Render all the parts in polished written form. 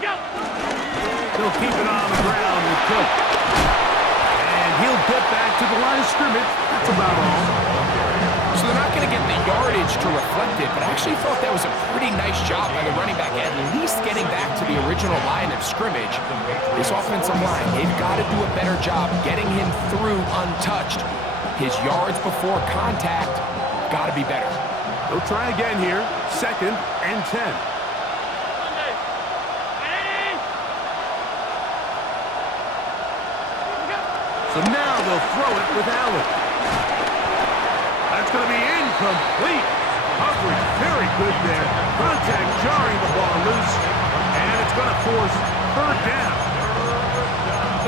They'll keep it on the ground with Cook. And he'll get back to the line of scrimmage. That's about all. So they're not going to get the yardage to reflect it, but I actually thought that was a pretty nice job by the running back, at least getting back to the original line of scrimmage. This offensive line, they've got to do a better job getting him through untouched. His yards before contact got to be better. They'll try again here. 2nd and 10. So now they'll throw it with Allen. That's going to be incomplete. Coverage very good there. Contact jarring the ball loose. And it's going to force 3rd down.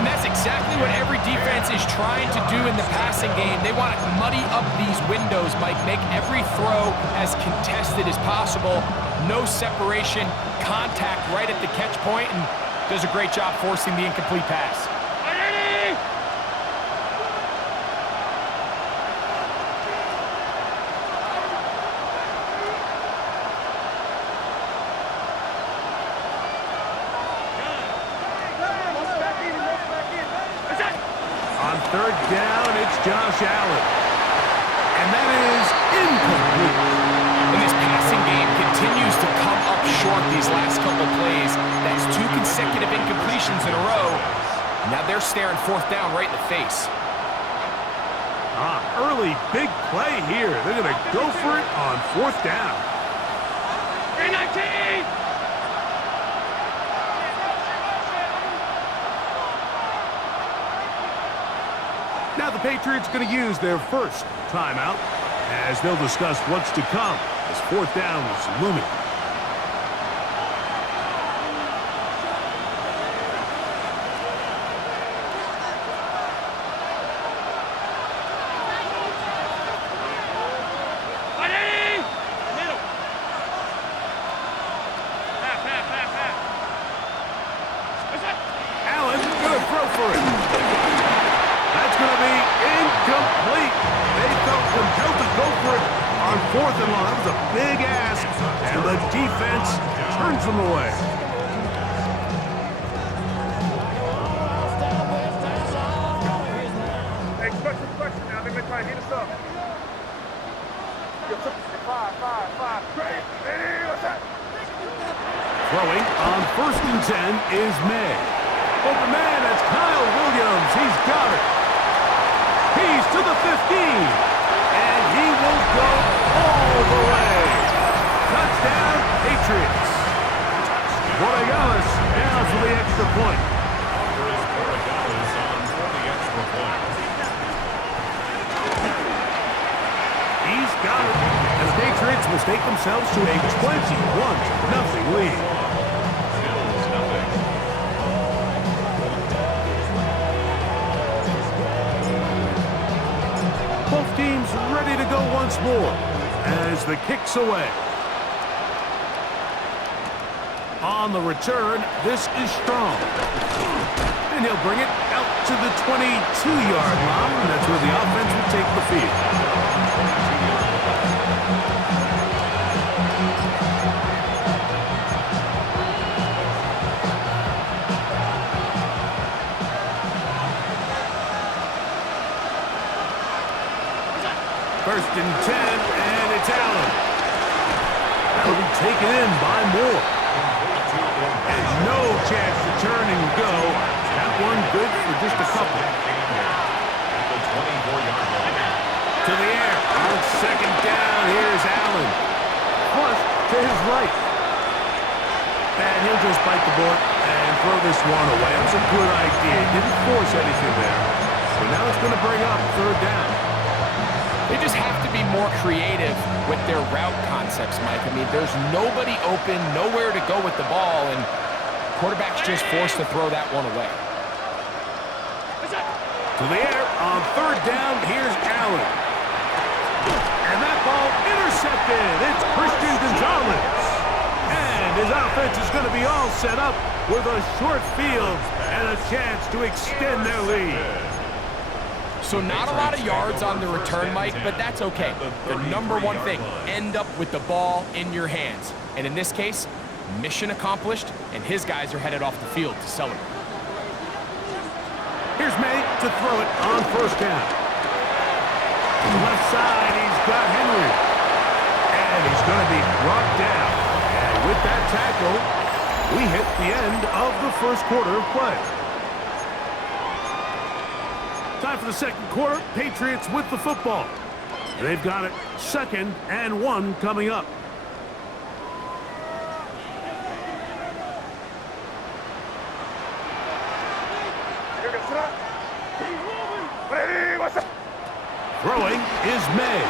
And that's exactly what every defense is trying to do in the passing game. They want to muddy up these windows, Mike, make every throw as contested as possible. No separation, contact right at the catch point, and does a great job forcing the incomplete pass. On 3rd down, it's Josh Allen. And that is incomplete. And this passing game continues to come up short these last couple plays. That's 2 consecutive incompletions in a row. Now they're staring 4th down right in the face. Early big play here. They're going to go for it on 4th down. 19! Now the Patriots going to use their first timeout as they'll discuss what's to come as 4th down is looming. Allen going to throw for it. That's going to be incomplete. They felt compelled to go for it on 4th and long. That was a big ask, and the defense turns them away. Hey, question now. They're going to try to hit us up. Five. Great. Hey, what's that? Throwing on 1st and 10 is May. Open man, that's Kyle Williams. He's got it. He's to the 15. And he will go all the way. Touchdown, Patriots. Borregales down for the extra point. He's got it. And the Patriots mistake themselves to a 21-0 lead. Both teams ready to go once more as the kick's away. On the return, this is Strong. And he'll bring it out to the 22-yard line. That's where the offense will take the field. First and 10, and it's Allen. That'll be taken in by Moore. And no chance to turn and go. That one good for just a couple. To the air. On 2nd down, here's Allen. Flush to his right. And he'll just bite the bullet and throw this one away. That was a good idea. Didn't force anything there. But now it's going to bring up 3rd down. They just have to be more creative with their route concepts, Mike. I mean, there's nobody open, nowhere to go with the ball, and quarterback's just forced to throw that one away. To the air on 3rd down, here's Allen. And that ball intercepted. It's Christian Gonzalez. And his offense is going to be all set up with a short field and a chance to extend their lead. So not a lot of yards on the return, Mike, but that's okay. The number one thing, end up with the ball in your hands. And in this case, Mission accomplished, and his guys are headed off the field to celebrate. Here's May to throw it on first down. Left side, he's got Henry. And he's going to be brought down. And with that tackle, we hit the end of the first quarter of play. Time for the second quarter. Patriots with the football. They've got it 2nd and 1 coming up. Throwing is May.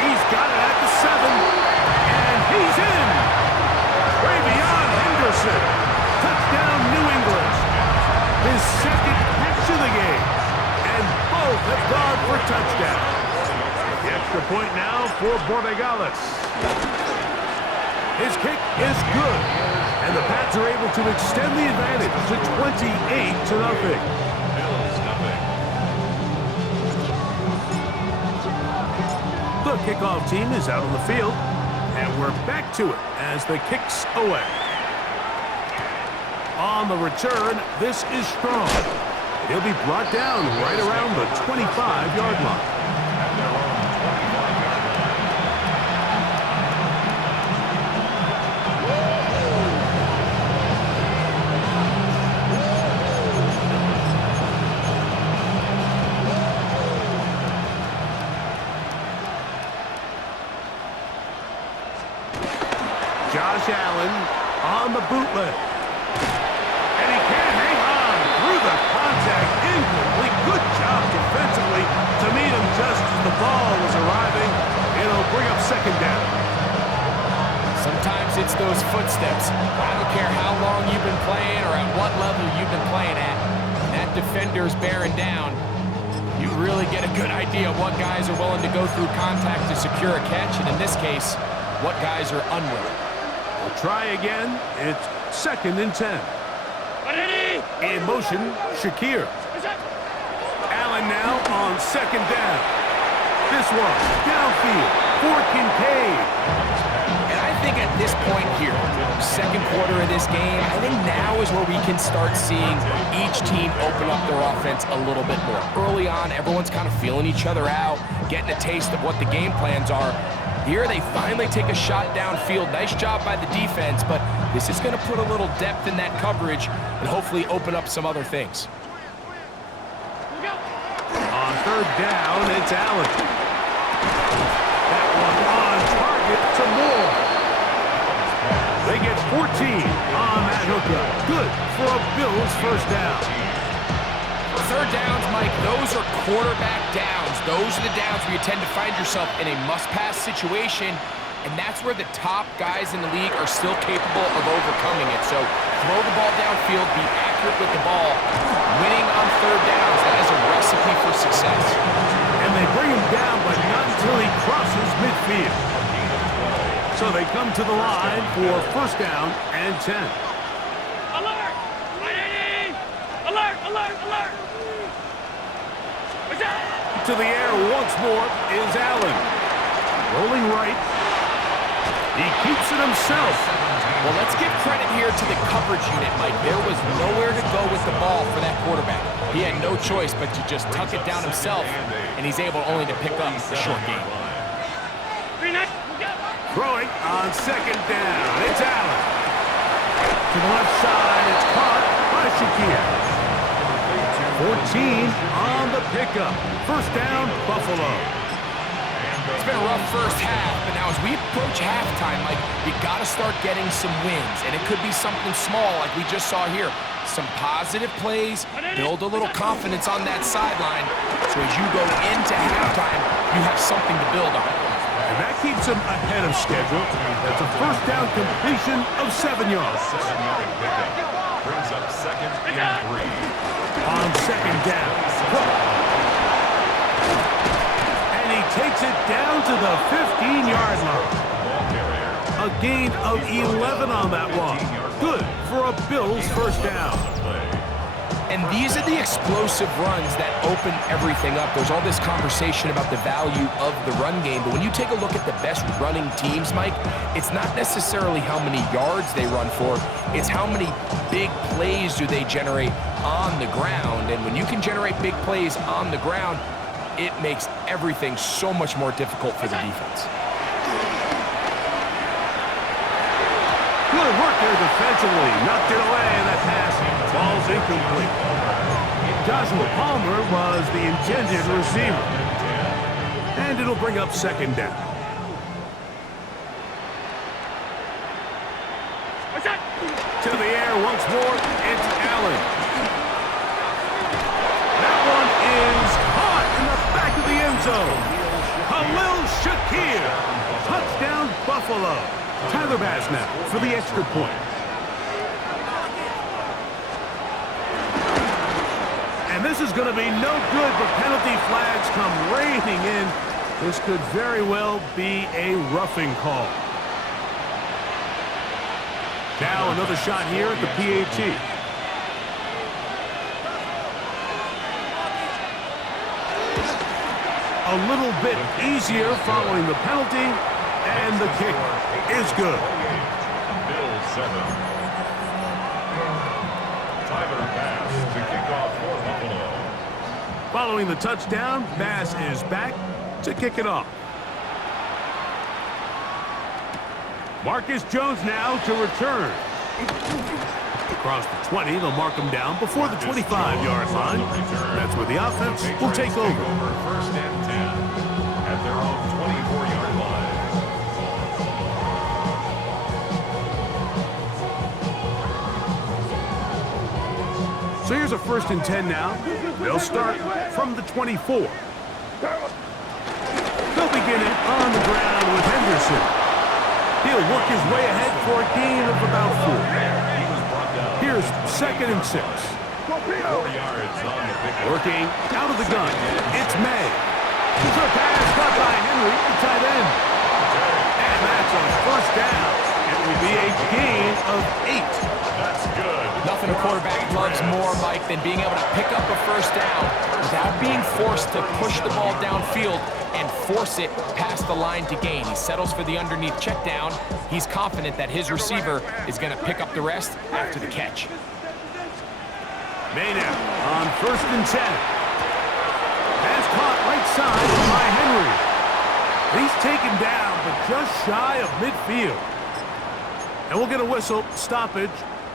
He's got it at the 7, and he's in. Travion Henderson. Touchdown, New England. His 2nd catch of the game, and both have gone for touchdown. The extra point now for Borregales. His kick is good, and the Pats are able to extend the advantage to 28-0. The kickoff team is out on the field, and we're back to it as the kick's away. On the return, this is Strong. He'll be brought down right around the 25-yard line. Josh Allen on the bootleg. And he can't hang on through the contact. Incomplete. Good job defensively to meet him just as the ball was arriving. It'll bring up 2nd down. Sometimes it's those footsteps. I don't care how long you've been playing or at what level you've been playing at. When that defender's bearing down, you really get a good idea of what guys are willing to go through contact to secure a catch, and in this case, what guys are unwilling. We'll try again. It's 2nd and 10. In motion, Shakir. Allen now on 2nd down. This one, downfield for Kincaid. And I think at this point here, 2nd quarter of this game, I think now is where we can start seeing each team open up their offense a little bit more. Early on, everyone's kind of feeling each other out, getting a taste of what the game plans are. Here they finally take a shot downfield. Nice job by the defense, but this is going to put a little depth in that coverage and hopefully open up some other things. On 3rd down, it's Allen. That one on target to Moore. They get 14 on that hookup. Good for a Bills 1st down. 3rd downs, Mike, those are quarterback downs. Those are the downs where you tend to find yourself in a must-pass situation, and that's where the top guys in the league are still capable of overcoming it. So throw the ball downfield, be accurate with the ball. Winning on 3rd downs, that is a recipe for success. And they bring him down, but not until he crosses midfield. So they come to the line for 1st down and 10. Alert! Alert! Alert! Alert! To the air once more is Allen. Rolling right. He keeps it himself. Well, let's give credit here to the coverage unit, Mike. There was nowhere to go with the ball for that quarterback. He had no choice but to just tuck it down himself, and he's able only to pick up the short game. Throwing on 2nd down. It's Allen. To the left side, it's caught by Shakir. 14 on the pickup. 1st down, Buffalo. It's been a rough first half, but now as we approach halftime, Mike, you got to start getting some wins, and it could be something small like we just saw here. Some positive plays, build a little confidence on that sideline, so as you go into halftime, you have something to build on. And that keeps him ahead of schedule. That's a 1st down completion of 7 yards. Brings up 2nd and 3. On 2nd down, and he takes it down to the 15-yard line. A gain of 11 on that one. Good for a Bills 1st down. And these are the explosive runs that open everything up. There's all this conversation about the value of the run game, but when you take a look at the best running teams, Mike, it's not necessarily how many yards they run for, it's how many big plays do they generate on the ground. And when you can generate big plays on the ground, it makes everything so much more difficult for the defense. Good work there defensively. Knocked it away, and that pass falls incomplete. Joshua Palmer was the intended receiver. And it'll bring up second down. To the air once more, it's Allen. That one is caught in the back of the end zone. Khalil Shakir. Touchdown, Buffalo. Tyler Bass now for the extra point. And this is going to be no good, but penalty flags come raining in. This could very well be a roughing call. Now another shot here at the PAT. A little bit easier following the penalty, and the kick is good. Bill 7. Tyler Bass to kick off for Buffalo. Following the touchdown, Bass is back to kick it off. Marcus Jones now to return. Across the 20, they'll mark him down before the 25-yard line. That's where the offense will take over. First and 10 at their own 24-yard line. So here's a first and 10 now. They'll start from the 24. They'll begin it on the ground with Henderson. He'll work his way ahead for a gain of about 4. Here's second and 6. 4 yards on the pick. Working out of the gun. It's May. The pass caught by Henry, the tight end. And that's a first down. It will be a gain of 8. That's good. Nothing a quarterback loves more, Mike, than being able to pick up a first down without being forced to push the ball downfield and force it past the line to gain. He settles for the underneath check down. He's confident that his receiver is going to pick up the rest after the catch. May now on first and 10. Pass caught right side by Henry. He's taken down, but just shy of midfield. And we'll get a whistle, stoppage,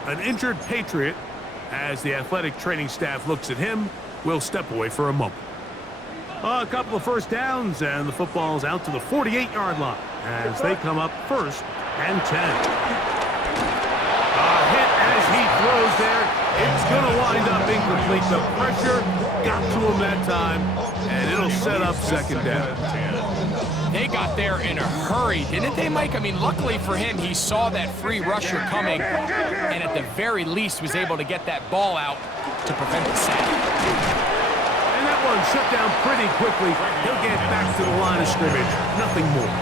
an injured Patriot. As the athletic training staff looks at him, we'll step away for a moment. A couple of first downs, and the football's out to the 48-yard line as they come up first and 10. A hit as he throws there. It's going to wind up incomplete. The pressure got to him that time, and it'll set up second down. They got there in a hurry, didn't they, Mike? I mean, luckily for him, he saw that free rusher coming, and at the very least was able to get that ball out to prevent the sack. And that one shut down pretty quickly. He'll get back to the line of scrimmage. Nothing more.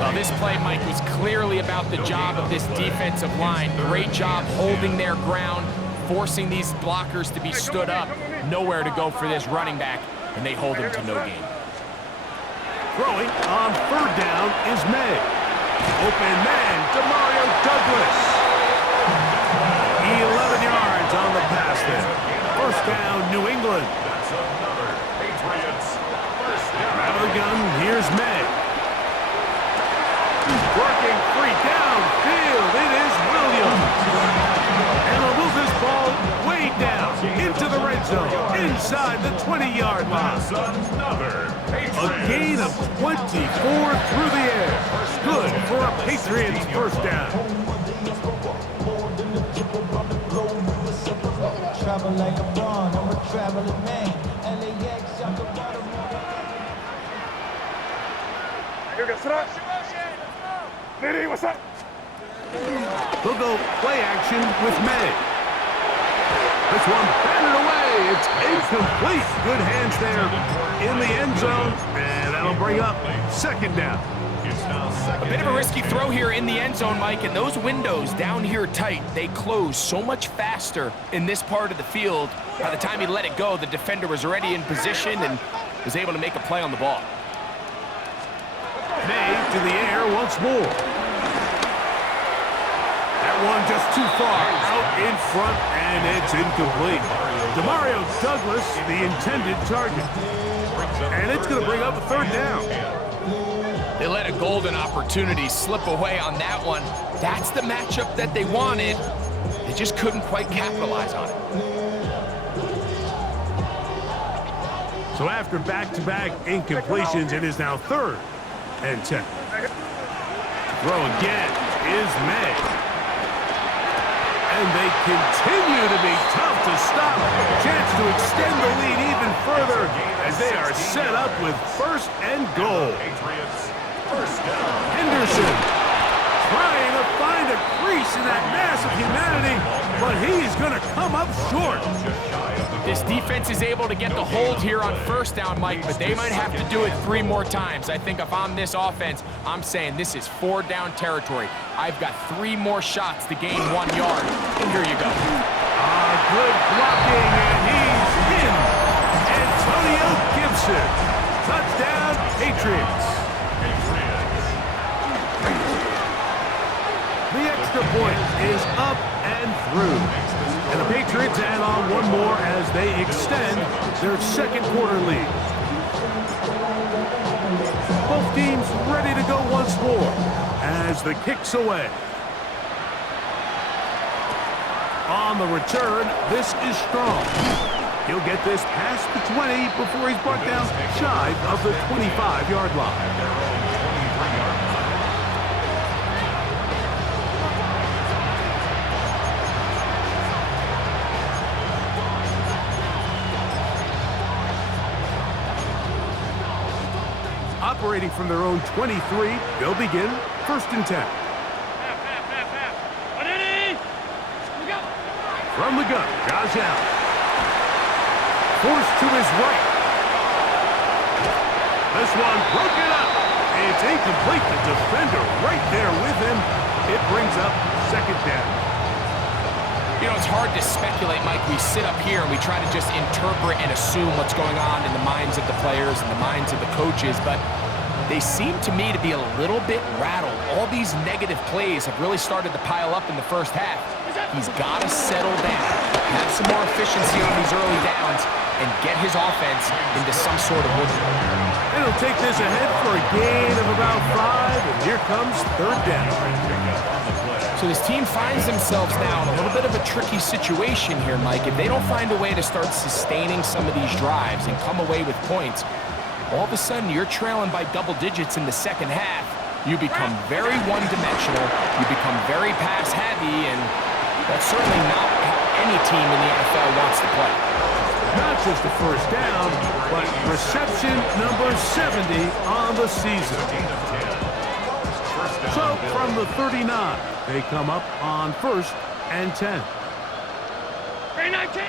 Well, this play, Mike, was clearly about the job of this defensive line. Great job holding their ground, forcing these blockers to be stood up. Nowhere to go for this running back, and they hold him to no gain. Throwing on third down is May. Open man, Demario Douglas. 11 yards on the pass there. First down, New England. That's another Patriots first down. Out of the gun, here's May. Working free downfield, it is Williams. And he'll move this ball way down into the red zone, inside the 20-yard line. That's another Patriots. A gain of 24 through the air. Good for a Patriots first down. Travel like a bond, I'm a traveling man. LAX, I'm the Baltimore. They'll go play action with May. This one batted away. It's incomplete. Good hands there in the end zone, and that'll bring up second down. A bit of a risky throw here in the end zone, Mike, and those windows down here tight, they close so much faster in this part of the field. By the time he let it go, the defender was already in position and was able to make a play on the ball. May to the air once more. That one just too far out in front, and it's incomplete. Demario Douglas, the intended target. And it's going to bring up a third down. They let a golden opportunity slip away on that one. That's the matchup that they wanted. They just couldn't quite capitalize on it. So after back-to-back incompletions, it is now 3rd and 10. Throw again is May. And they continue to be tough to stop. Chance to extend the lead even further as they are set up with 1st and goal. Henderson trying to find a crease in that mass of humanity, but he's going to come up short. This defense is able to get the hold here on 1st down, Mike, but they might have to do it 3 more times. I think if I'm this offense, I'm saying this is 4th down territory. I've got 3 more shots to gain 1 yard. And here you go. Good blocking, and he's in. Antonio Gibson. Touchdown, Patriots. The extra point is up and through. And the Patriots add on 1 more as they extend their 2nd quarter lead. Both teams ready to go once more as the kick's away. On the return, this is Strong. He'll get this past the 20 before he's brought down shy of the 25-yard line. Operating from their own 23, they'll begin 1st and 10. From the gun, Josh Allen. Forced to his right. This one broken up. It's incomplete. The defender right there with him. It brings up 2nd down. You know, it's hard to speculate, Mike. We sit up here and we try to just interpret and assume what's going on in the minds of the players and the minds of the coaches, but they seem to me to be a little bit rattled. All these negative plays have really started to pile up in the 1st half. He's got to settle down, have some more efficiency on these early downs, and get his offense into some sort of rhythm. And he'll take this ahead for a gain of about 5, and here comes 3rd down. So this team finds themselves now in a little bit of a tricky situation here, Mike. If they don't find a way to start sustaining some of these drives and come away with points, all of a sudden you're trailing by double digits in the 2nd half. You become very one-dimensional, you become very pass-heavy, and that's certainly not how any team in the NFL wants to play. Not just the 1st down, but reception number 70 on the season. So from the 39, they come up on 1st and 10. 319!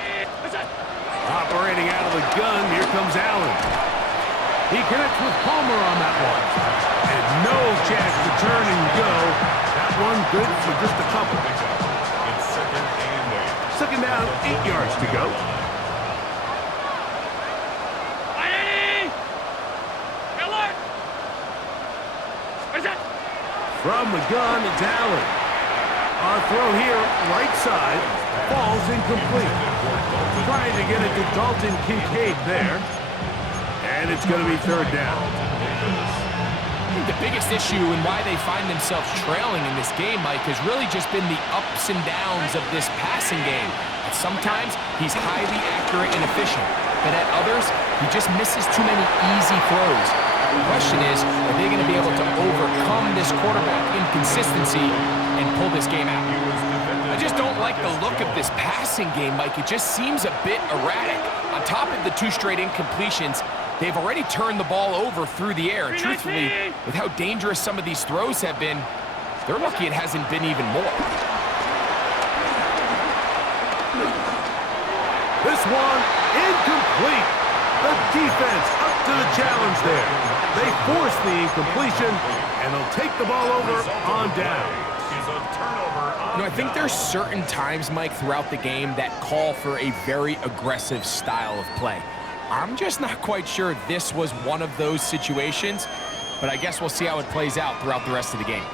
Operating out of the gun, here comes Allen. He connects with Palmer on that one. And no chance to turn and go. That one good for just a couple. It's 2nd and 8. 2nd down, 8 yards to go. Alert! What is that? From the gun, it's Allen. Our throw here, right side, falls incomplete. Trying to get it to Dalton Kincaid there. And it's going to be 3rd down. I think the biggest issue and why they find themselves trailing in this game, Mike, has really just been the ups and downs of this passing game. At sometimes, he's highly accurate and efficient, but at others, he just misses too many easy throws. The question is, are they going to be able to overcome this quarterback inconsistency and pull this game out? I just don't like the look of this passing game, Mike. It just seems a bit erratic. On top of the 2 straight incompletions, they've already turned the ball over through the air. And truthfully, with how dangerous some of these throws have been, they're lucky it hasn't been even more. This one incomplete. The defense up to the challenge there. They force the incompletion, and they'll take the ball over on down. You know, I think there's certain times, Mike, throughout the game that call for a very aggressive style of play. I'm just not quite sure this was one of those situations, but I guess we'll see how it plays out throughout the rest of the game.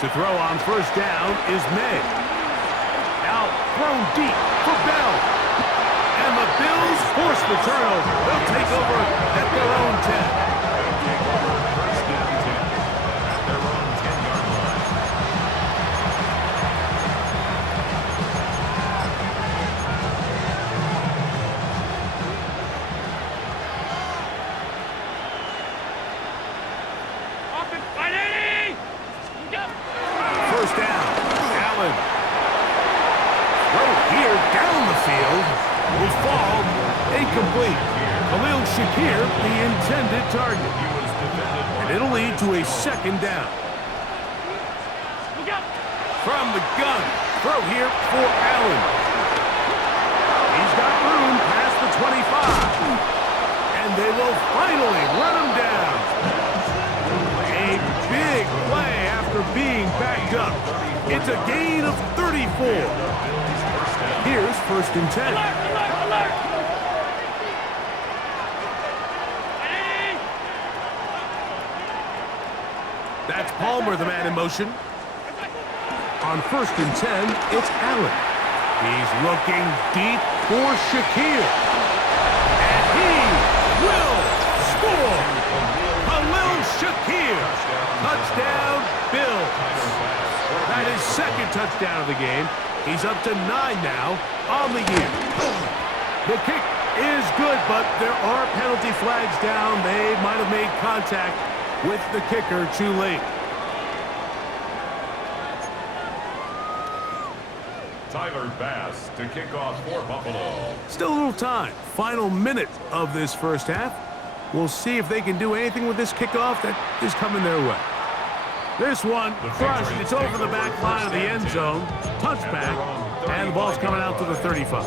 To throw on first down is May. Now thrown deep for Bell. And the Bills force the turnover. They'll take over at their own 10. First down, Allen. Throw here down the field. Will fall. Incomplete. Khalil Shakir, the intended target. And it'll lead to a second down. From the gun. Throw here for Allen. He's got room past the 25. And they will finally run him down. A big play after being backed up. It's a gain of 34. Here's first and 10. Alert, alert, alert. That's Palmer, the man in motion. On first and 10, it's Allen. He's looking deep for Shakir. And he will score. Khalil Shakir. Touchdown, Bills. That is second touchdown of the game. He's up to 9 now on the year. The kick is good, but there are penalty flags down. They might have made contact with the kicker too late. Tyler Bass to kick off for Buffalo. Still a little time. Final minute of this first half. We'll see if they can do anything with this kickoff that is coming their way. This one crushed. It's over the back line of the end zone. Touchback. And the ball's coming out to the 35.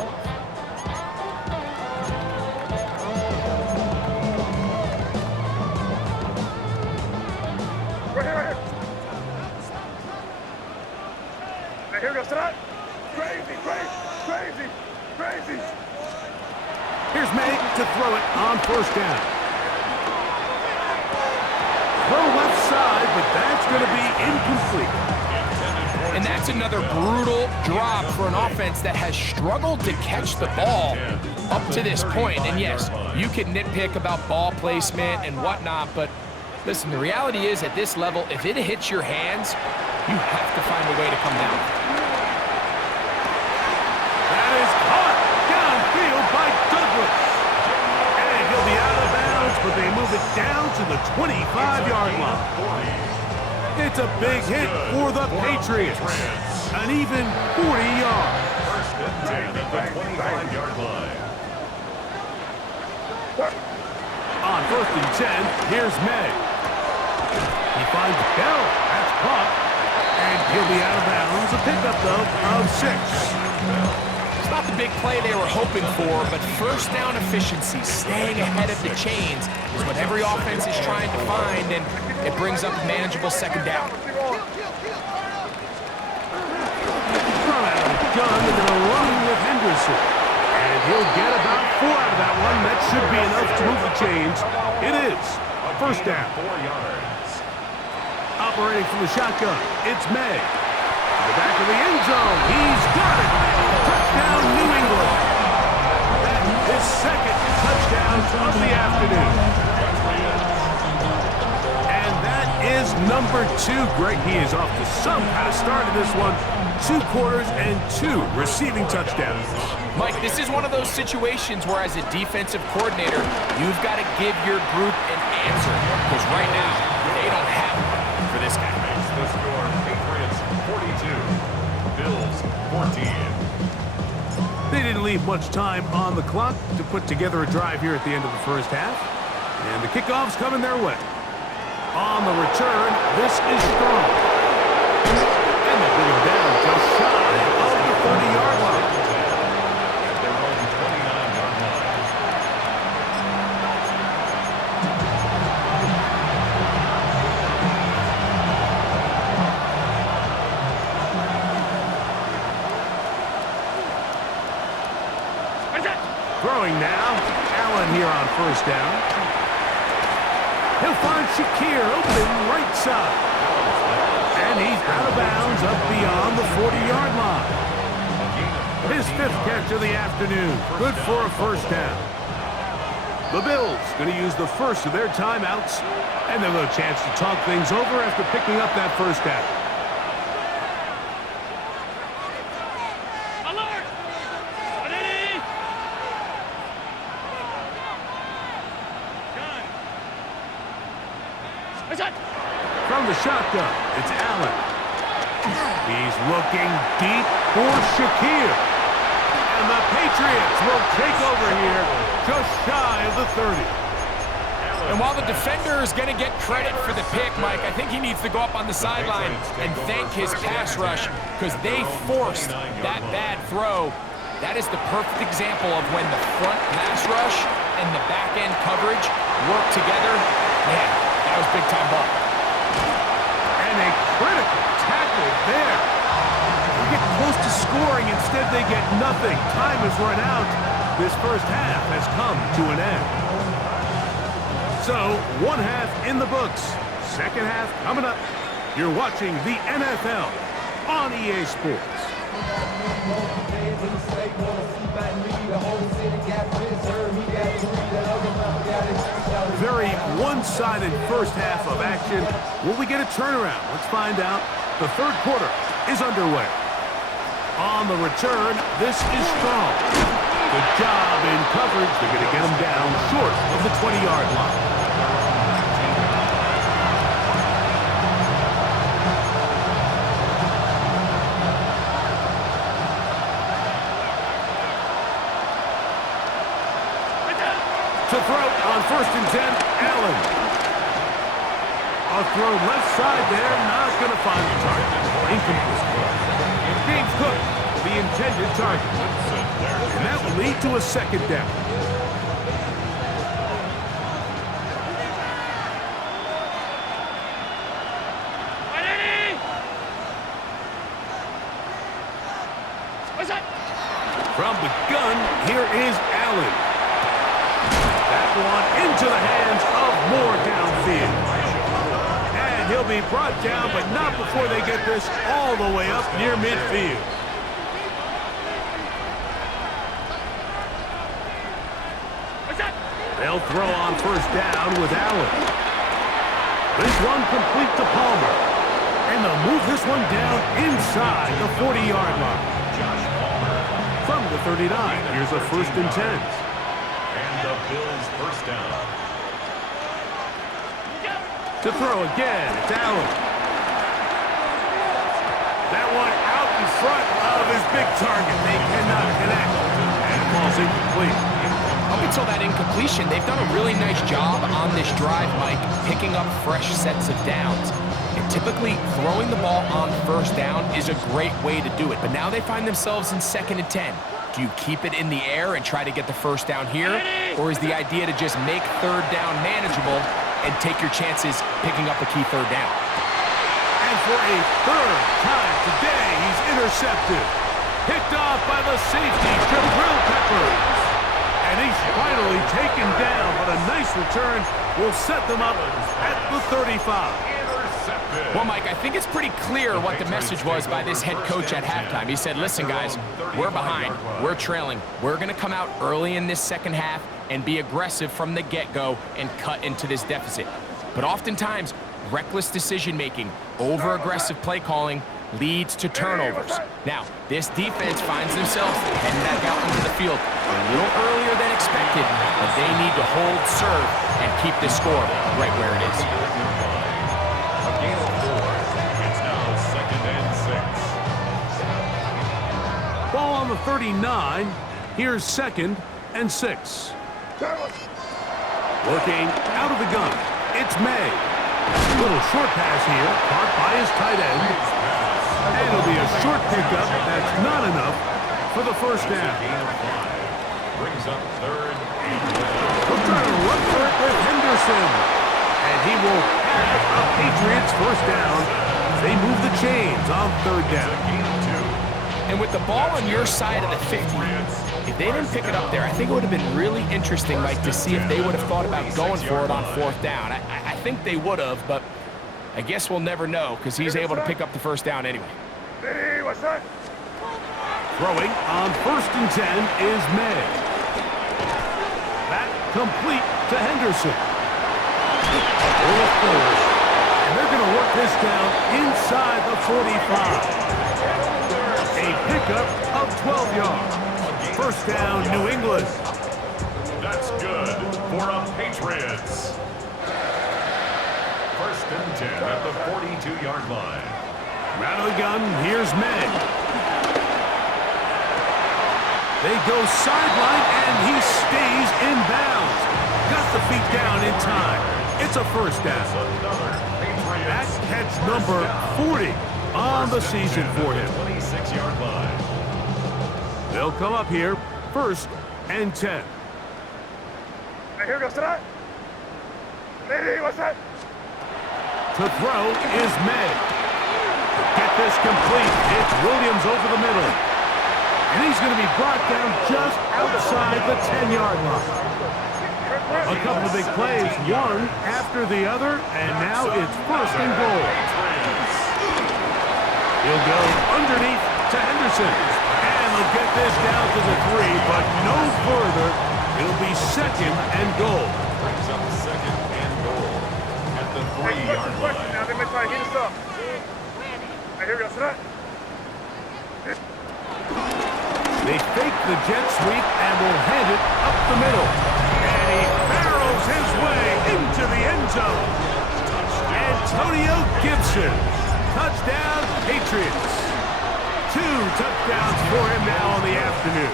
Here goes that. Crazy, crazy, crazy, crazy. Here's May to throw it on first down. Throw left side, but that's going to be incomplete. And that's another brutal drop for an offense that has struggled to catch the ball up to this point. And yes, you can nitpick about ball placement and whatnot, but listen, the reality is at this level, if it hits your hands, you have to find a way to come down. That is caught downfield by Douglas. And he'll be out of bounds, but they move it down to the 25-yard line. It's a big hit for the Patriots. An even 40 yards. First and 10 at the 25-yard line. On first and 10, here's May. He finds Bell. That's caught. And he'll be out of bounds. A pickup, though, of 6. It's not the big play they were hoping for, but first down efficiency, staying ahead of the chains, is what every offense is trying to find, and it brings up a manageable second down. Run out of the gun. They're going to run with Henderson. And he'll get about 4 out of that one. That should be enough to move the chains. It is. First down. 4 yards. Operating from the shotgun, it's May. To the back of the end zone. He's got it. Touchdown, New England. That is second touchdown of the afternoon. And that is number 2. Greg, he is off to some kind of start in this one. 2 quarters and 2 receiving touchdowns. Mike, this is one of those situations where as a defensive coordinator, you've got to give your group an answer. Because right now, they don't have one for this guy. Makes the score Patriots 42, Bills 14. They didn't leave much time on the clock to put together a drive here at the end of the first half. And the kickoff's coming their way. On the return, this is strong. And they bring him down just shy of the throwing now. Allen here on first down. He'll find Shakir open right side. And he's out of bounds up beyond the 40-yard line. His fifth catch of the afternoon. Good for a first down. The Bills going to use the first of their timeouts, and they'll have a chance to talk things over after picking up that first down. From the shotgun, it's Allen. He's looking deep for Shakir. And the Patriots will take over here just shy of the 30. And while the defender is going to get credit for the pick, Mike, I think he needs to go up on the sideline and thank his pass rush because they forced that bad throw. That is the perfect example of when the front pass rush and the back-end coverage work together. Man, that was big-time ball. And a critical tackle there. They get close to scoring. Instead, they get nothing. Time has run out. This first half has come to an end. So, one half in the books. Second half coming up. You're watching the NFL on EA Sports. Very one-sided first half of action. Will we get a turnaround? Let's find out. The third quarter is underway. On the return, this is strong. Good job in coverage. They're going to get him down short of the 20-yard line. To throw on 1st and 10, Allen. A throw left side there, not going to find the target. Incomplete. James Cook, the intended target. And that will lead to a second down. From the gun, here is Allen. One into the hands of Moore downfield. And he'll be brought down, but not before they get this all the way up near midfield. They'll throw on first down with Allen. This one complete to Palmer. And they'll move this one down inside the 40-yard line. From the 39, here's a 1st and 10. The Bills first down. To throw again, it's Allen. That one out in front of his big target. They cannot connect. And it falls incomplete. Up until that incompletion, they've done a really nice job on this drive, Mike, picking up fresh sets of downs. And typically, throwing the ball on first down is a great way to do it. But now they find themselves in 2nd and 10. Do you keep it in the air and try to get the first down here? Or is the idea to just make third down manageable and take your chances picking up a key third down? And for a third time today, he's intercepted. Picked off by the safety, Jabril Peppers. And he's finally taken down, but a nice return will set them up at the 35. Well, Mike, I think it's pretty clear what the message was by this head coach at halftime. He said, listen, guys, we're behind. We're trailing. We're going to come out early in this second half and be aggressive from the get-go and cut into this deficit. But oftentimes, reckless decision-making, over-aggressive play calling leads to turnovers. Now, this defense finds themselves heading back out into the field a little earlier than expected, but they need to hold serve and keep this score right where it is. Ball on the 39. Here's 2nd and 6. Working out of the gun. It's May. Little short pass here, caught by his tight end. And it'll be a short pickup. That's not enough for the first down. Brings up 3rd. He'll try to run for it with Henderson. And he will have a Patriots first down. They move the chains on 3rd down. And with the ball on your side of the 50, if they didn't pick it up there, I think it would have been really interesting, Mike, to see if they would have thought about going for it on 4th down. I think they would have, but I guess we'll never know because he's able to pick up the 1st down anyway. Hey, what's that? Throwing on 1st and 10 is May. That complete to Henderson. And they're going to work this down inside the 45. A pickup of 12 yards. 1st down, New England. That's good for a Patriots. 1st and 10 at the 42-yard line. Rattling gun, here's May. They go sideline, and he stays in bounds. Got the feet down in time. It's a 1st down. That's catch number 40 on the season for him. 26-yard line. They'll come up here, 1st and 10. Hey, here goes to that. Hey, what's that? To throw is May. Get this complete. It's Williams over the middle. And he's going to be brought down just outside the 10-yard line. A couple of big plays, one after the other, and now it's 1st and goal. He'll go underneath to Henderson. And they'll get this down to the 3, but no further. It'll be 2nd and goal. Brings up 2nd and goal at the 3-yard line. Now they may try to heat us up. Hey, here goes to that. They fake the jet sweep and will hand it up the middle. And he barrels his way into the end zone. Antonio Gibson. Touchdown, Patriots. 2 touchdowns for him now on the afternoon.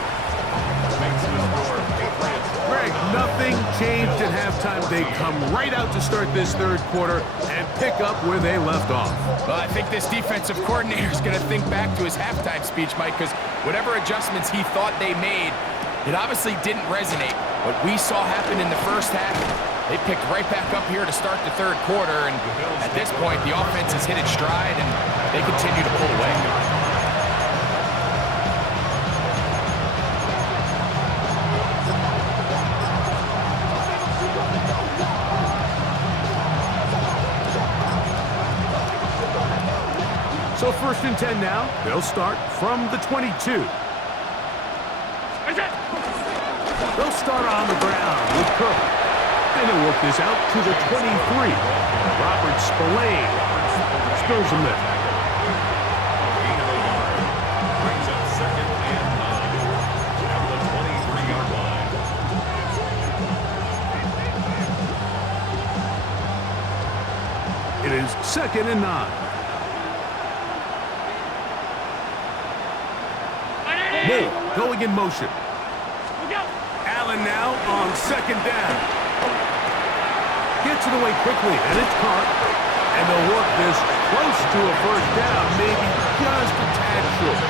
Makes the score Patriots. Greg, nothing changed at halftime. They come right out to start this 3rd quarter and pick up where they left off. Well, I think this defensive coordinator is going to think back to his halftime speech, Mike, because whatever adjustments he thought they made, it obviously didn't resonate. What we saw happen in the 1st half, they picked right back up here to start the 3rd quarter, and at this point, the offense has hit its stride, and they continue to pull away. So 1st and 10 now. They'll start from the 22. They'll start on the ground with Cook. And they'll work this out to the 23. Robert Spillane spills him there. Brings up 2nd and 9 at the 23-yard line. It is 2nd and 9. Moore going in motion. Allen now on 2nd down. Gets it away quickly, and it's caught. And they'll work this close to a 1st down, maybe just a tad short.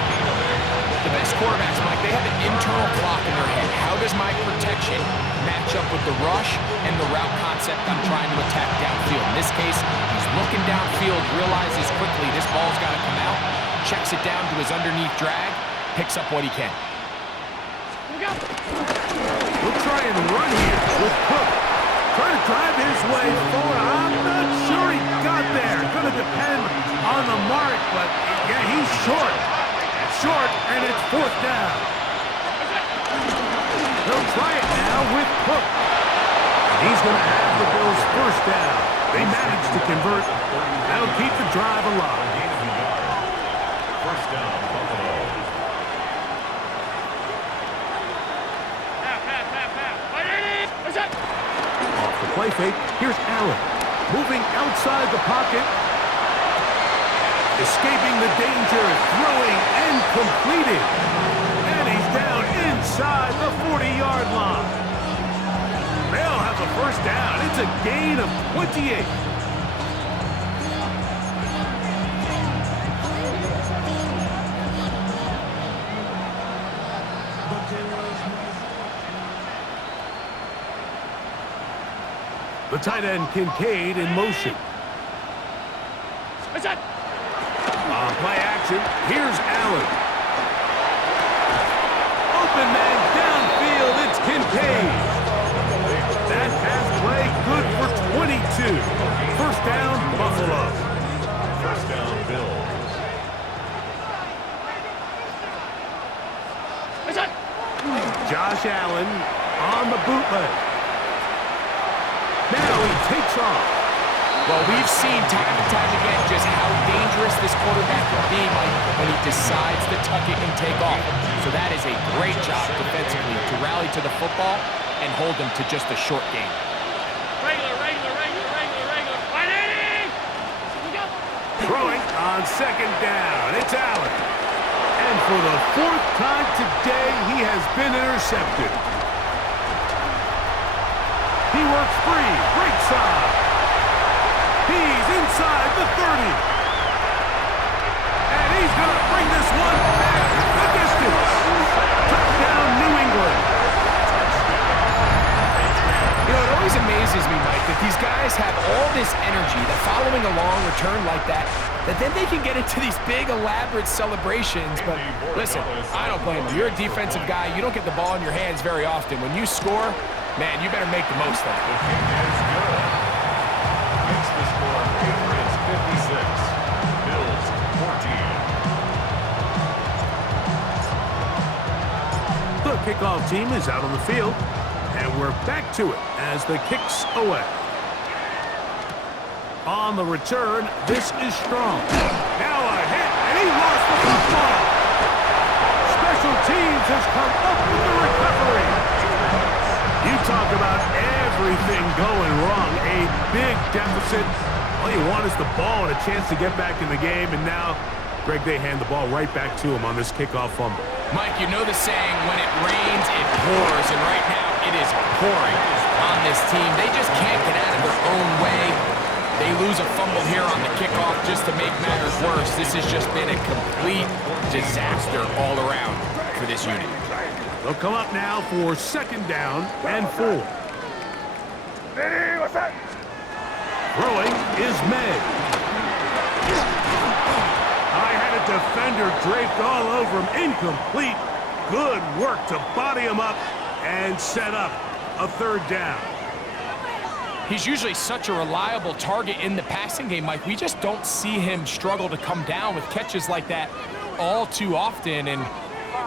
The best quarterbacks, Mike, they have an internal clock in their head. How does my protection match up with the rush and the route concept I'm trying to attack downfield? In this case, he's looking downfield, realizes quickly this ball's got to come out, checks it down to his underneath drag, picks up what he can. We'll try and run here with Cook. Trying to drive his way forward. I'm not sure he got there. Going to depend on the mark, but yeah, he's short. Short, and it's 4th down. They'll try it now with Cook. And he's going to have the Bills' 1st down. They managed to convert. That'll keep the drive alive. 1st down, Buffalo. Off the play fake, here's Allen. Moving outside the pocket. Escaping the danger, throwing and completing. And he's down inside the 40-yard line. They'll have a 1st down. It's a gain of 28. The tight end Kincaid in motion. On play action, here's Allen. open man downfield. It's Kincaid. That pass play good for 22. First down, Buffalo. First down, Bills. Josh Allen on the bootleg. Now he takes off. Well, we've seen time and time again just how dangerous this quarterback can be, Mike, when he decides to tuck it and take off. So that is a great job defensively to rally to the football and hold them to just a short game. Regular. Throwing on second down. It's Allen. And for the fourth time today, he has been intercepted. He works free. Right side. He's inside the 30. And he's going to bring this one back the distance. Touchdown, New England. You know, it always amazes me, Mike, that these guys have all this energy, that following a long return like that then they can get into these big, elaborate celebrations. But listen, I don't blame you. You're a defensive guy. You don't get the ball in your hands very often. When you score, man, you better make the most of it. The kick is good. Makes the score Patriots 56, Bills 14. The kickoff team is out on the field, and we're back to it as the kick's away. On the return, this is Strong. Now a hit, and he lost the football. Special teams has come up with the recovery. You talk about everything going wrong. A big deficit. All you want is the ball and a chance to get back in the game, and now, Greg, they hand the ball right back to him on this kickoff fumble. Mike, you know the saying, when it rains, it pours, and right now it is pouring on this team. They just can't get out of their own way. They lose a fumble here on the kickoff just to make matters worse. This has just been a complete disaster all around for this unit. They'll come up now for second down and 4. Vinny, what's that? Throwing is May. I had a defender draped all over him. Incomplete. Good work to body him up and set up a third down. He's usually such a reliable target in the passing game, Mike. We just don't see him struggle to come down with catches like that all too often. And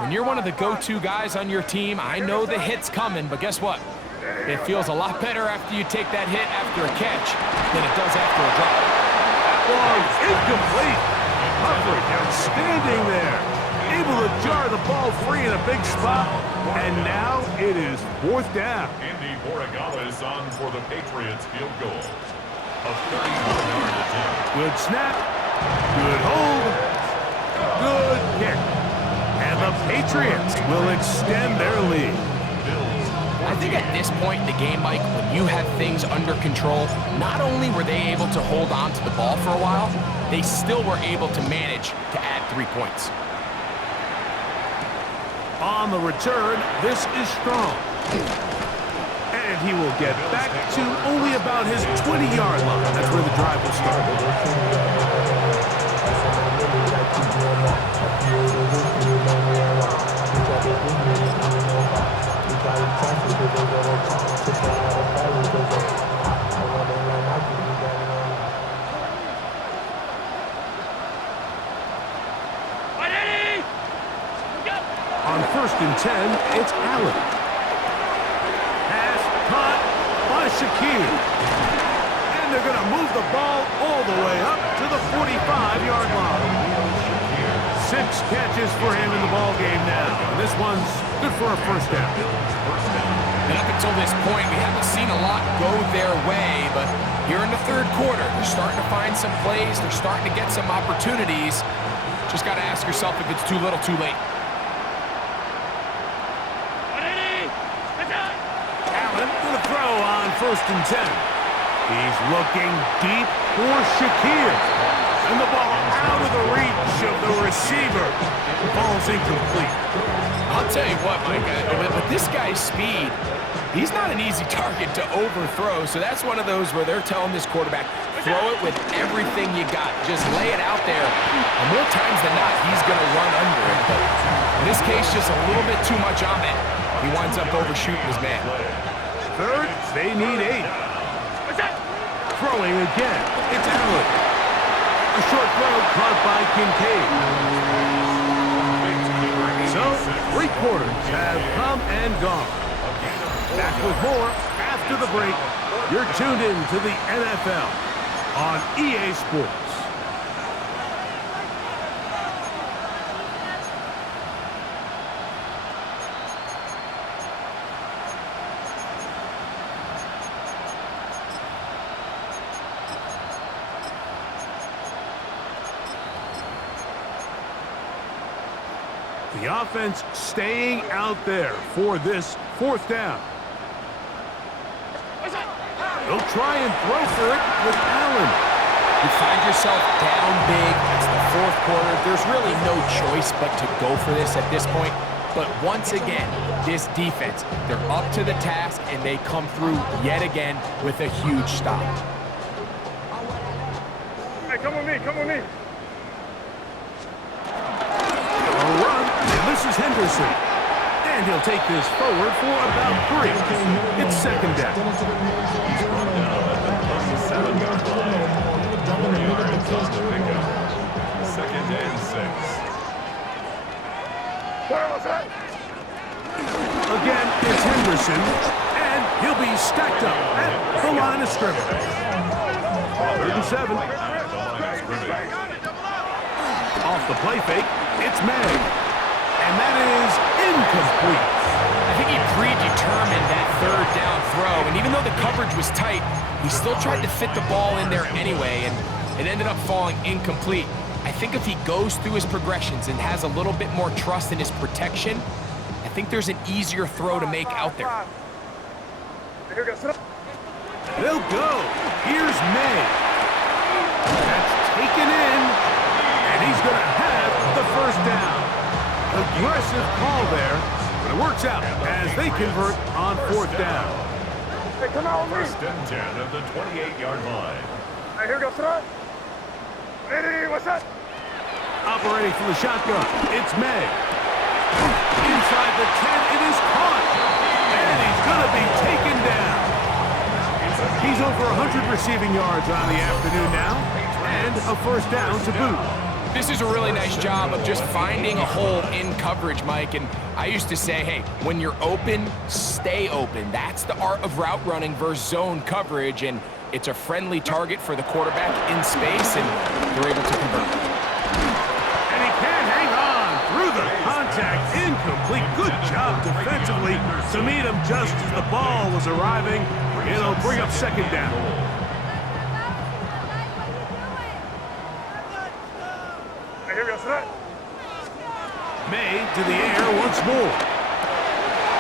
when you're one of the go-to guys on your team, I know the hit's coming, but guess what? It feels a lot better after you take that hit after a catch than it does after a drop. That one's incomplete. Coverage outstanding there. Able to jar the ball free in a big spot. And now it is fourth down. Andy Borregales on for the Patriots field goal. A 31-yard attempt. Good snap. Good hold. Good kick. And the Patriots will extend their lead. I think at this point in the game, Mike, when you have things under control, not only were they able to hold on to the ball for a while, they still were able to manage to add 3 points. On the return, this is Strong. And he will get back to only about his 20-yard line. That's where the drive will start. On first and 10, it's Allen. Pass caught by Shakir. And they're going to move the ball all the way up to the 45-yard line. 6 catches for him in the ball game now. And this one's good for a first down. And up until this point, we haven't seen a lot go their way, but here in the third quarter, they're starting to find some plays. They're starting to get some opportunities. Just got to ask yourself if it's too little, too late. Allen with a throw on first and 10. He's looking deep for Shakir. And the ball out of the reach of the receiver. Ball's incomplete. I'll tell you what, Mike, with this guy's speed, he's not an easy target to overthrow, so that's one of those where they're telling this quarterback, throw it with everything you got. Just lay it out there. And more times than not, he's going to run under it. But in this case, just a little bit too much on it. He winds up overshooting his man. Third, they need 8. Throwing again. It's Allen. A short throw caught by Kincaid. So, 3 quarters have come and gone. Back with more after the break. You're tuned in to the NFL on EA Sports. The offense staying out there for this 4th down. They'll try and throw for it with Allen. You find yourself down big. It's the 4th quarter. There's really no choice but to go for this at this point. But once again, this defense, they're up to the task, and they come through yet again with a huge stop. Hey, come with me, come with me. A run, and this is Henderson. And he'll take this forward for about 3. It's 2nd down. He's brought down at the close to 7-yard line. 4 yards on the pickup. 2nd and 6. Where was that? Again, it's Henderson. And he'll be stacked up at the line of scrimmage. 3rd and 7. Off the play fake, it's May. And that is incomplete. I think he predetermined that 3rd down throw, and even though the coverage was tight, he still tried to fit the ball in there anyway, and it ended up falling incomplete. I think if he goes through his progressions and has a little bit more trust in his protection, I think there's an easier throw to make out there. Here goes. They'll go. Here's May. That's taken in, and he's going to have the 1st down. Aggressive call there, but it works out as they convert on 4th down. Hey, come on with me. 1st and 10 at the 28-yard line. Hey, here goes. Ready, what's that? Operating from the shotgun, it's May. Inside the 10, it is caught. And he's going to be taken down. He's over 100 receiving yards on the afternoon now, and a 1st down to boot. This is a really nice job of just finding a hole in coverage, Mike. And I used to say, hey, when you're open, stay open. That's the art of route running versus zone coverage. And it's a friendly target for the quarterback in space, and they're able to convert. And he can't hang on through the contact. Incomplete. Good job defensively to meet him just as the ball was arriving. It'll bring up 2nd down. Hey, here goes. May to the air once more.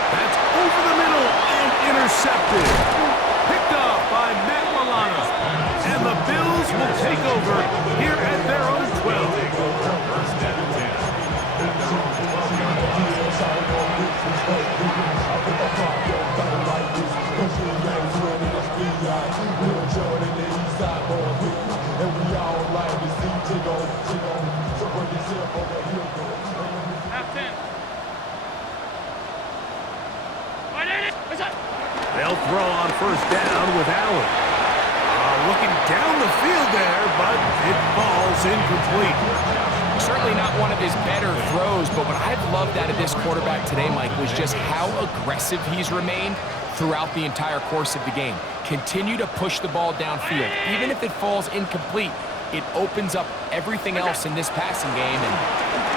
That's over the middle and intercepted. Picked off by Matt Milano. And the Bills will take over here at their own 12. 1st and 10. They'll throw on 1st down with Allen. Looking down the field there, but it falls incomplete. Certainly not one of his better throws, but what I've loved out of this quarterback today, Mike, was just how aggressive he's remained throughout the entire course of the game. Continue to push the ball downfield. Even if it falls incomplete, it opens up everything else in this passing game, and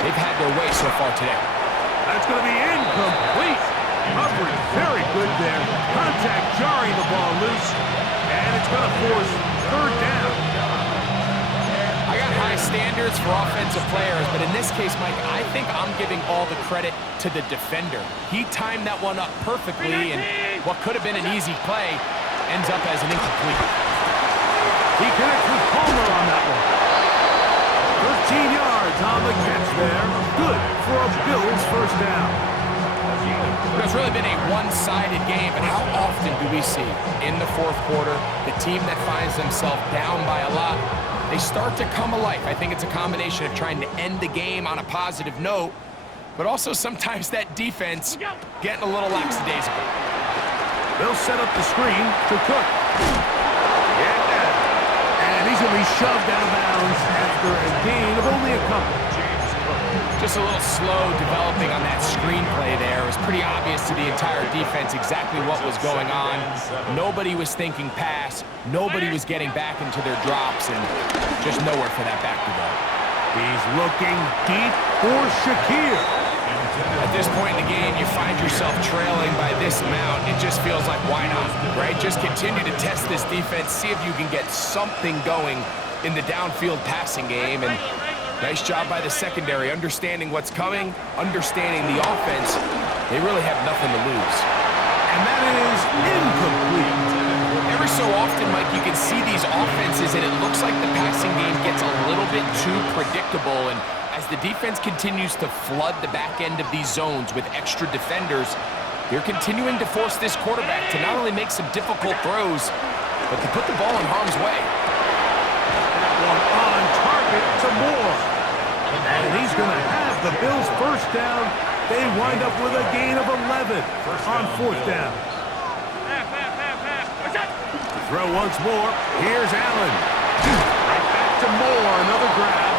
they've had their way so far today. That's going to be incomplete. Coverage very good there. Contact jarring the ball loose, and it's going to force 3rd down. I got high standards for offensive players, but in this case, Mike, I think I'm giving all the credit to the defender. He timed that one up perfectly, and what could have been an easy play ends up as an incomplete. He connects with Palmer on that one. for a Bills first down. It's really been a one-sided game, but how often do we see in the fourth quarter the team that finds themselves down by a lot, they start to come alive? I think it's a combination of trying to end the game on a positive note, but also sometimes that defense getting a little lackadaisical. They'll set up the screen to Cook. Yeah. And he's going to be shoved out of bounds after a gain of only a couple. Just a little slow developing on that screenplay there. It was pretty obvious to the entire defense exactly what was going on. Nobody was thinking pass. Nobody was getting back into their drops, and just nowhere for that back to go. He's looking deep for Shakir. At this point in the game, you find yourself trailing by this amount. It just feels like, why not, right? Just continue to test this defense, see if you can get something going in the downfield passing game. And nice job by the secondary, understanding what's coming, understanding the offense. They really have nothing to lose. And that is incomplete. Every so often, Mike, you can see these offenses, and it looks like the passing game gets a little bit too predictable. And as the defense continues to flood the back end of these zones with extra defenders, they're continuing to force this quarterback to not only make some difficult throws, but to put the ball in harm's way. One on target to Moore. And he's going to have the Bills first down. They wind up with a gain of 11 on fourth down. To throw once more, here's Allen. Right back to Moore, another grab.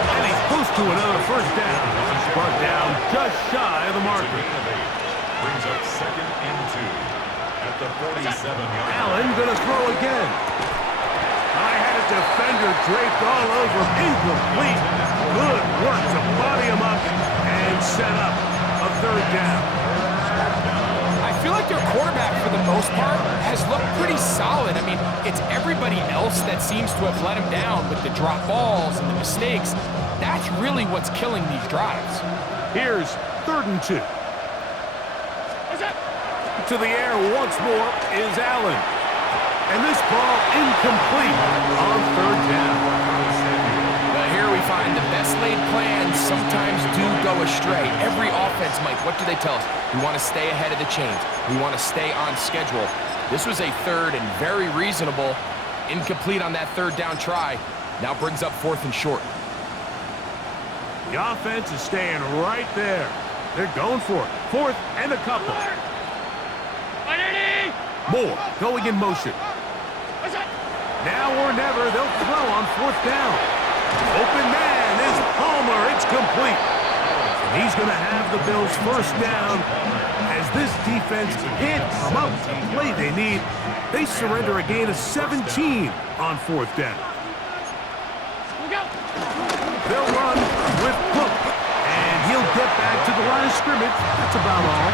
And he's close to another first down. He's brought down just shy of the marker. Brings up 2nd and 2 at the 47-yard. Allen going to throw again. I had a defender draped all over him. Incomplete. Good work to body him up and set up a third down. I feel like their quarterback, for the most part, has looked pretty solid. I mean, it's everybody else that seems to have let him down with the drop balls and the mistakes. That's really what's killing these drives. Here's 3rd and 2. To the air once more is Allen. And this ball incomplete on 3rd down. But here we find the best laid plans sometimes do go astray. Every offense, Mike, what do they tell us? We want to stay ahead of the chains. We want to stay on schedule. This was a 3rd and very reasonable. Incomplete on that 3rd down try. Now brings up 4th and short. The offense is staying right there. They're going for it. 4th and a couple. Moore going in motion. Now or never, they'll throw on 4th down. Open man is Palmer. It's complete. And he's going to have the Bills first down. As this defense can't come up with the play they need, they surrender a gain of 17 on 4th down. They'll run with Cook, and he'll get back to the line of scrimmage. That's about all.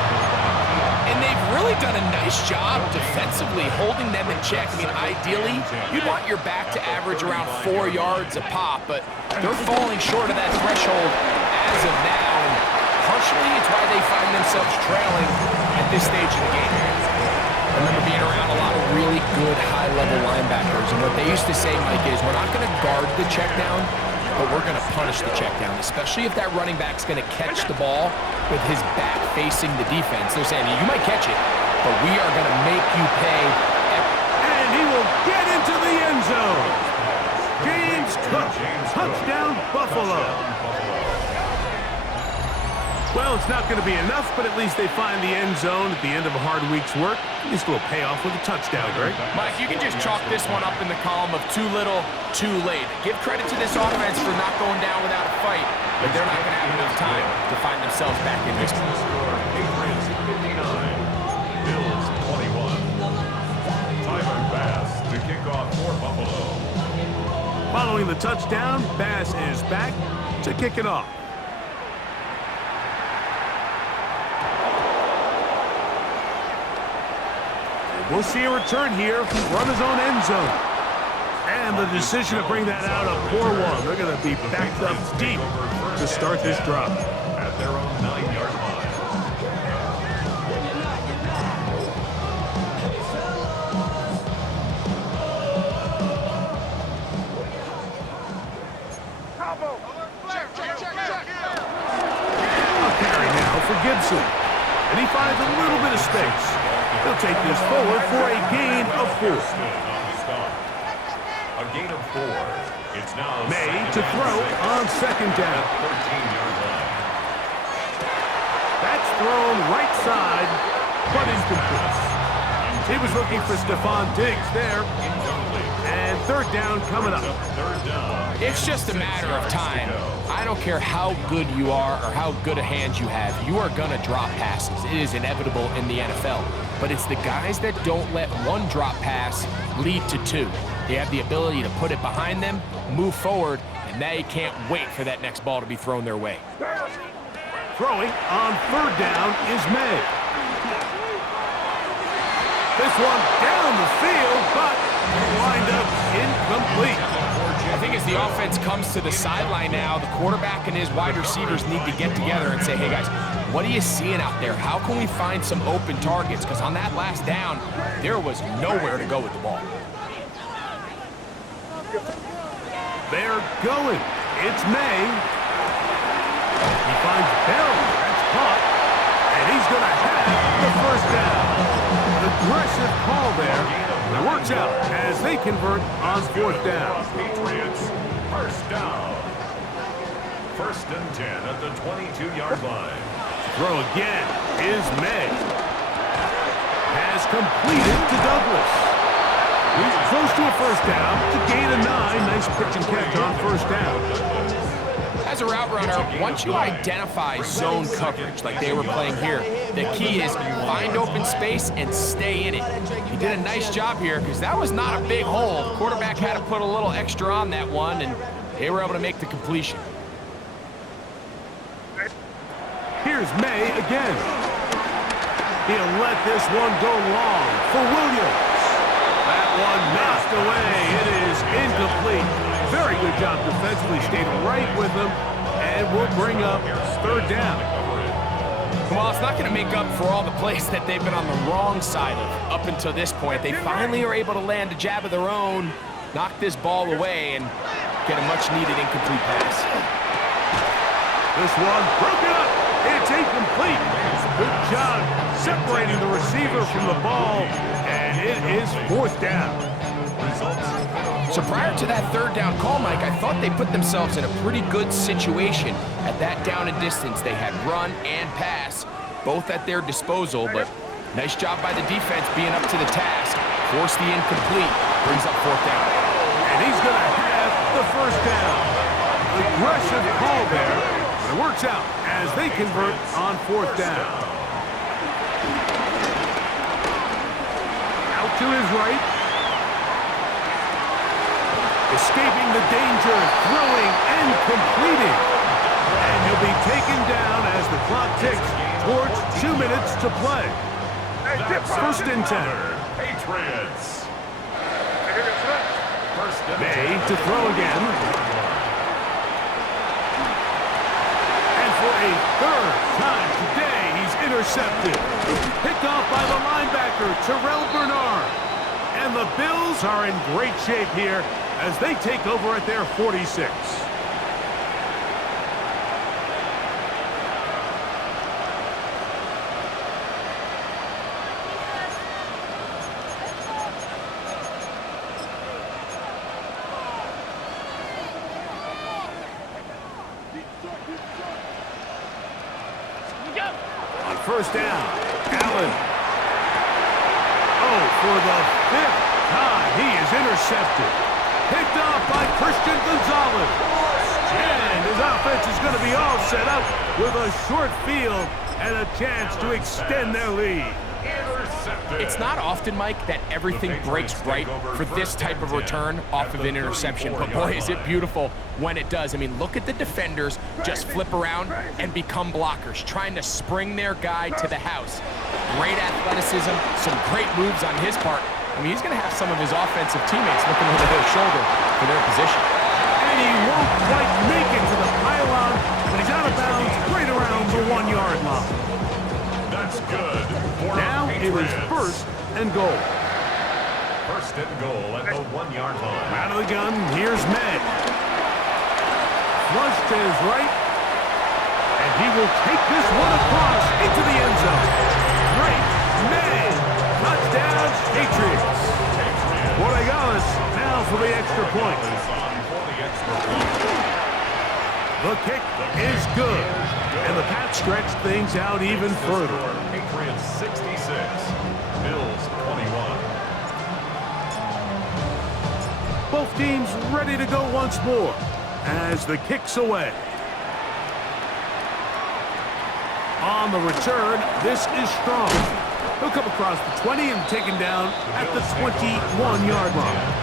And they've really done a nice job defensively holding them in check. I mean, ideally, you'd want your back to average around 4 yards a pop, but they're falling short of that threshold as of now. And partially, it's why they find themselves trailing at this stage of the game. I remember being around a lot of really good high-level linebackers, and what they used to say, Mike, is we're not going to guard the check down, but we're going to punish the check down, especially if that running back's going to catch the ball with his back facing the defense. They're saying, you might catch it, but we are going to make you pay. And he will get into the end zone. James Cook, touchdown Buffalo. Well, it's not going to be enough, but at least they find the end zone at the end of a hard week's work. At least will pay off with a touchdown, Greg. Mike, you can just chalk this one up in the column of too little, too late. Give credit to this offense for not going down without a fight, but they're not going to have enough time to find themselves back in this one. Bills 21. Tyler Bass to kick off for Buffalo. Following the touchdown, Bass is back to kick it off. We'll see a return here from his own end zone. And the decision to bring that out, a poor one. They're going to be backed up deep to start this drive. At their own 9-yard line. Check. Gibson. And he finds a little bit of space. He'll take this forward for a gain of 4. A gain of 4. It's now May to throw on second down. 13-yard line. That's thrown right side, but incomplete. He was looking for Stephon Diggs there. And third down coming up. It's just a matter of time. I don't care how good you are or how good a hand you have. You are going to drop passes. It is inevitable in the NFL. But it's the guys that don't let one drop pass lead to 2. They have the ability to put it behind them, move forward, and they can't wait for that next ball to be thrown their way. Throwing on third down is May. This one down the field, but wind up incomplete. I think as the offense comes to the sideline now, the quarterback and his wide receivers need to get together and say, hey guys, what are you seeing out there? How can we find some open targets? Because on that last down, there was nowhere to go with the ball. They're going. It's May. He finds Bell. That's caught. And he's going to have the first down. An aggressive call there. It works out as they convert on fourth down. Patriots, first down. First and 10 at the 22-yard line. Throw again is May. Has completed to Douglas. He's close to a first down to gain a 9. Nice pitch and catch on first down. As a route runner, once you identify zone coverage like they were playing here, the key is find open space and stay in it. He did a nice job here because that was not a big hole. The quarterback had to put a little extra on that one, and they were able to make the completion. Here's May again. He'll let this one go long for Williams. That one knocked away. It is incomplete. Very good job defensively. Stayed right with him. And we'll bring up third down. Well, it's not going to make up for all the plays that they've been on the wrong side of up until this point. They finally are able to land a jab of their own, knock this ball away, and get a much-needed incomplete pass. This one broken up. It's incomplete. Good job separating the receiver from the ball. And it is fourth down. So prior to that third down call, Mike, I thought they put themselves in a pretty good situation at that down and distance. They had run and pass, both at their disposal, but nice job by the defense being up to the task. Force the incomplete, brings up fourth down. And he's going to have the first down. Aggressive call there, but it works out as they convert on fourth down. Out to his right. Escaping the danger, throwing and completing. And he'll be taken down as the clock ticks towards 2 minutes to play. First and 10. Patriots. May to throw again. And for a third time today, he's intercepted. Picked off by the linebacker, Terrell Bernard. And the Bills are in great shape here as they take over at their 46. On first down, Allen. Oh, for the fifth time, he is intercepted. Picked off by Christian Gonzalez. And his offense is going to be all set up with a short field and a chance to extend their lead. It's not often, Mike, that everything breaks right for this type of return off of an interception. But boy, is it beautiful when it does. I mean, look at the defenders just flip around and become blockers, trying to spring their guy to the house. Great athleticism, some great moves on his part. I mean, he's going to have some of his offensive teammates looking over their shoulder for their position. And he won't quite make it to the pylon, but he's out of bounds right around the 1 yard line. That's good. Now it is first and goal. First and goal at the 1 yard line. Out of the gun, here's May. Flush to his right. And he will take this one across into the end zone. Great man. Touchdown, Patriots. Borregales now for the extra point. The kick is good, and the Pats stretch things out even further. Patriots 66, Bills 21. Both teams ready to go once more as the kick's away. On the return, this is strong. He'll come across the 20 and taken down at the 21-yard line.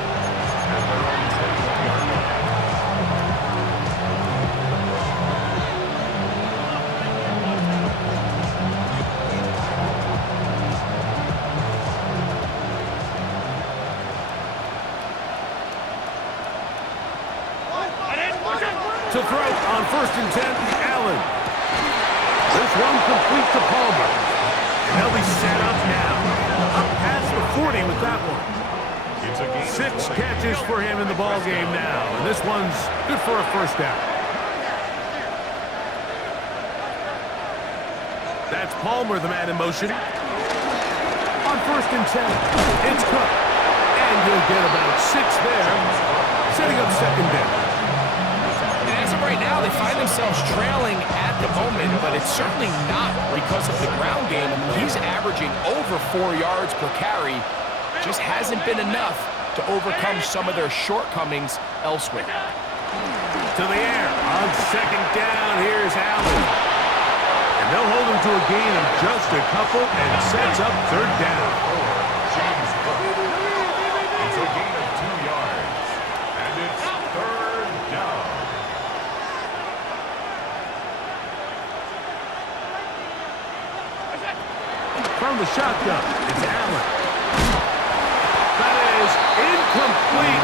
To throw on 1st and 10, Allen. This one complete to Palmer. And they'll be set up now. Up past the 40 with that one. 6 catches for him in the ball game now. And this one's good for a first down. That's Palmer, the man in motion. On 1st and 10, it's Cook. And he'll get about 6 there, setting up 2nd down. Right now, they find themselves trailing at the moment, but it's certainly not because of the ground game. I mean, he's averaging over 4 yards per carry. Just hasn't been enough to overcome some of their shortcomings elsewhere. To the air on 2nd down. Here's Allen. And they'll hold him to a gain of just a couple and sets up 3rd down. It's a gain of 2 yards, and it's 3rd down. From the shotgun, it's Allen. That is incomplete.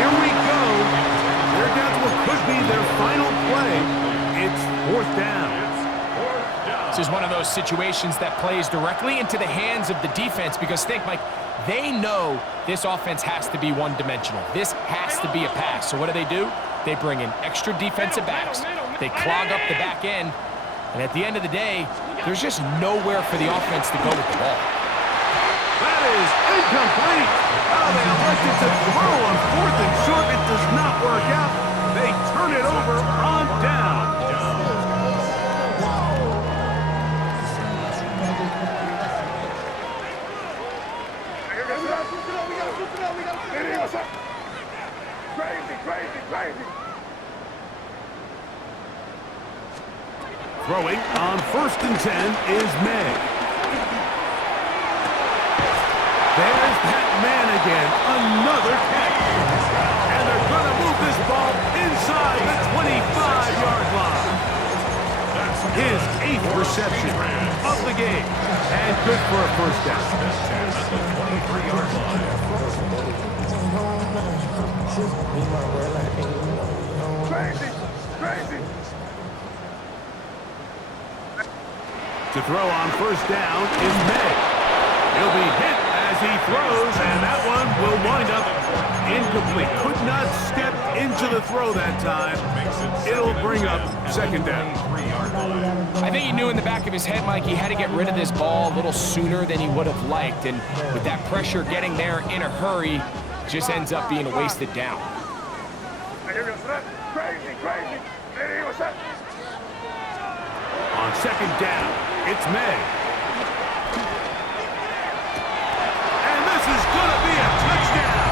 Here we go. They're down to what could be their final play. It's 4th down. This is one of those situations that plays directly into the hands of the defense because think, Mike, they know this offense has to be one-dimensional. This has to be a pass. So what do? They bring in extra defensive backs. They clog up the back end. And at the end of the day, there's just nowhere for the offense to go with the ball. That is incomplete. Oh, they elected to throw on 4th and short. It does not work out. They turn it over on down. Throwing on 1st and 10 is May. There's that man again. Another catch. And they're going to move this ball inside the 25-yard line. His 8th reception of the game. And good for a first down. At the 23-yard line. Crazy. To throw on 1st down is May. He'll be hit as he throws, and that one will wind up incomplete. Could not step into the throw that time. It'll bring up 2nd down. I think he knew in the back of his head, Mike, he had to get rid of this ball a little sooner than he would have liked. And with that pressure getting there in a hurry, just ends up being a wasted down. Crazy. Hey, what's up? On 2nd down, it's May. And this is going to be a touchdown.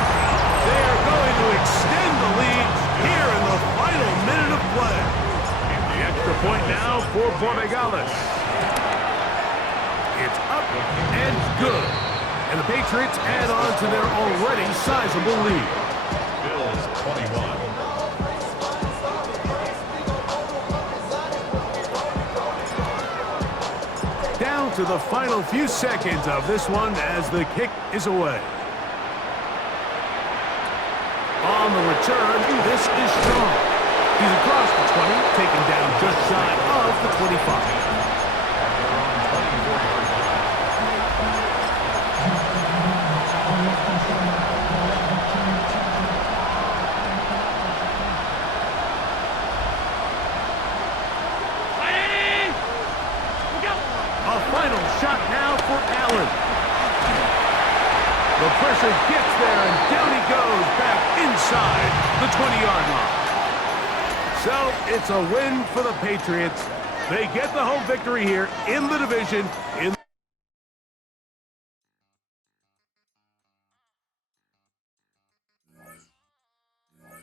They are going to extend the lead here in the final minute of play. The extra point now for Borregales. It's up and good. And the Patriots add on to their already sizable lead. Bills 21. Down to the final few seconds of this one as the kick is away. On the return, this is strong. He's across the 20, taken down just shy of the 25. the 20-yard line. So it's a win for the Patriots. They get the home victory here in the division.